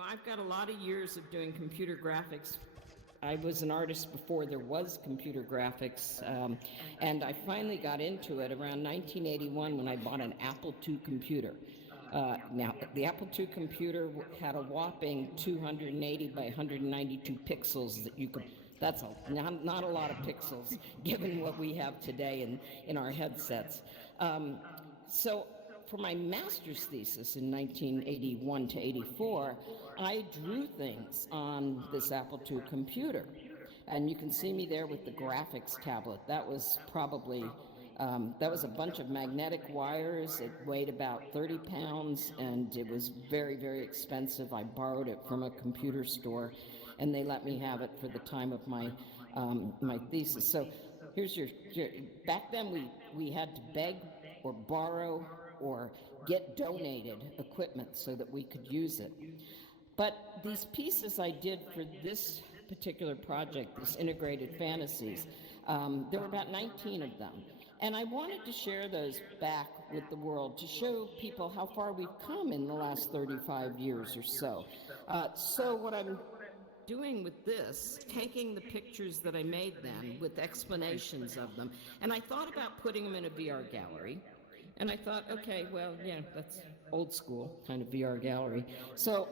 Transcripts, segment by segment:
I've got a lot of years of doing computer graphics. I was an artist before there was computer graphics, and I finally got into it around 1981 when I bought an Apple II computer. Now, the Apple II computer had a whopping 280 by 192 pixels that you could. That's not a lot of pixels given what we have today in our headsets. So for my master's thesis in 1981 to 84, I drew things on this Apple II computer. And you can see me there with the graphics tablet. That was probably, that was a bunch of magnetic wires. It weighed about 30 pounds, and it was very, very expensive. I borrowed it from a computer store, and they let me have it for the time of my, my thesis. So here's back then we had to beg or borrow or get donated equipment so that we could use it. But these pieces I did for this particular project, this Integrated Fantasies, there were about 19 of them. And I wanted to share those back with the world to show people how far we've come in the last 35 years or so. So what I'm doing with this, taking the pictures that I made then with explanations of them, and I thought about putting them in a VR gallery. And I thought, okay, well, yeah, that's old school kind of VR gallery. So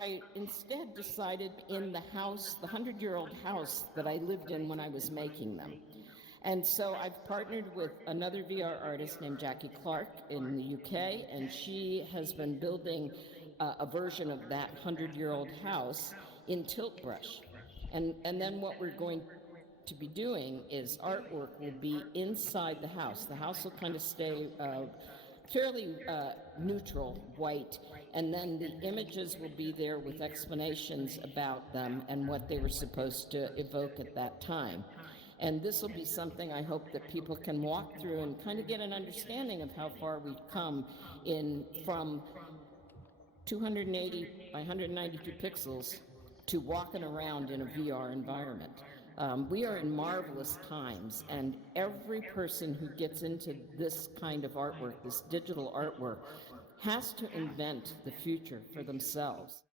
I instead decided in the house, the 100-year-old house that I lived in when I was making them. And so I've partnered with another VR artist named Jackie in the UK, and she has been building a version of that 100-year-old house in tilt brush. And then what we're going to be doing is artwork will be inside the house. The house will kind of stay fairly neutral, white, and then the images will be there with explanations about them and what they were supposed to evoke at that time. And this will be something I hope that people can walk through and kind of get an understanding of how far we've come from 280 by 192 pixels to walking around in a VR environment. We are in marvelous times, and every person who gets into this kind of artwork, this digital artwork, has to invent the future for themselves.